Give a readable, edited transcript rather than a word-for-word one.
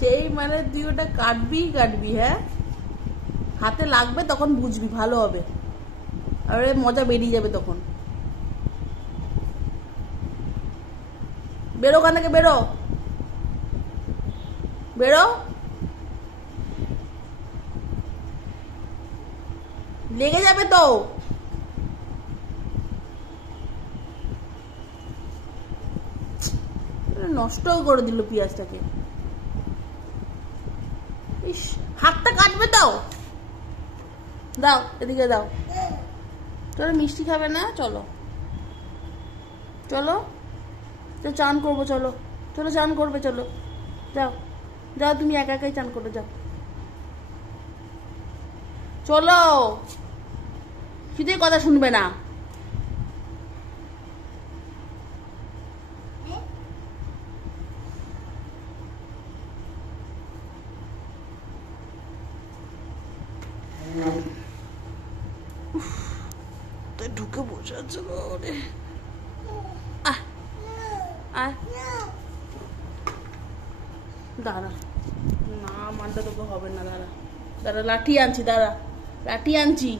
সেই মানে তুই ওটা কাটবি কাটবি, হ্যাঁ হাতে লাগবে তখন বুঝবি ভালো হবে, আর মজা বেরিয়ে যাবে তখন। বেরো ওখান থেকে, বেরো বেরো, লেগে যাবে তো। নষ্ট করে দিল পেঁয়াজটাকে। ইস, হাতটা কাটবে তো। দাও এদিকে দাও। চলো মিষ্টি খাবে না? চলো চলো, তো চান করবো, চলো চলো চান করবে, চলো যাও যাও, তুমি একা একাই চান করবে, যাও চলো, কিছুই কথা শুনবে না। ঢুকে বসে আছে রে। দাঁড়া, না মানটা তোকে হবে না, দাঁড়া দাঁড়া, লাঠি আনছি, দাঁড়া লাঠি আনছি।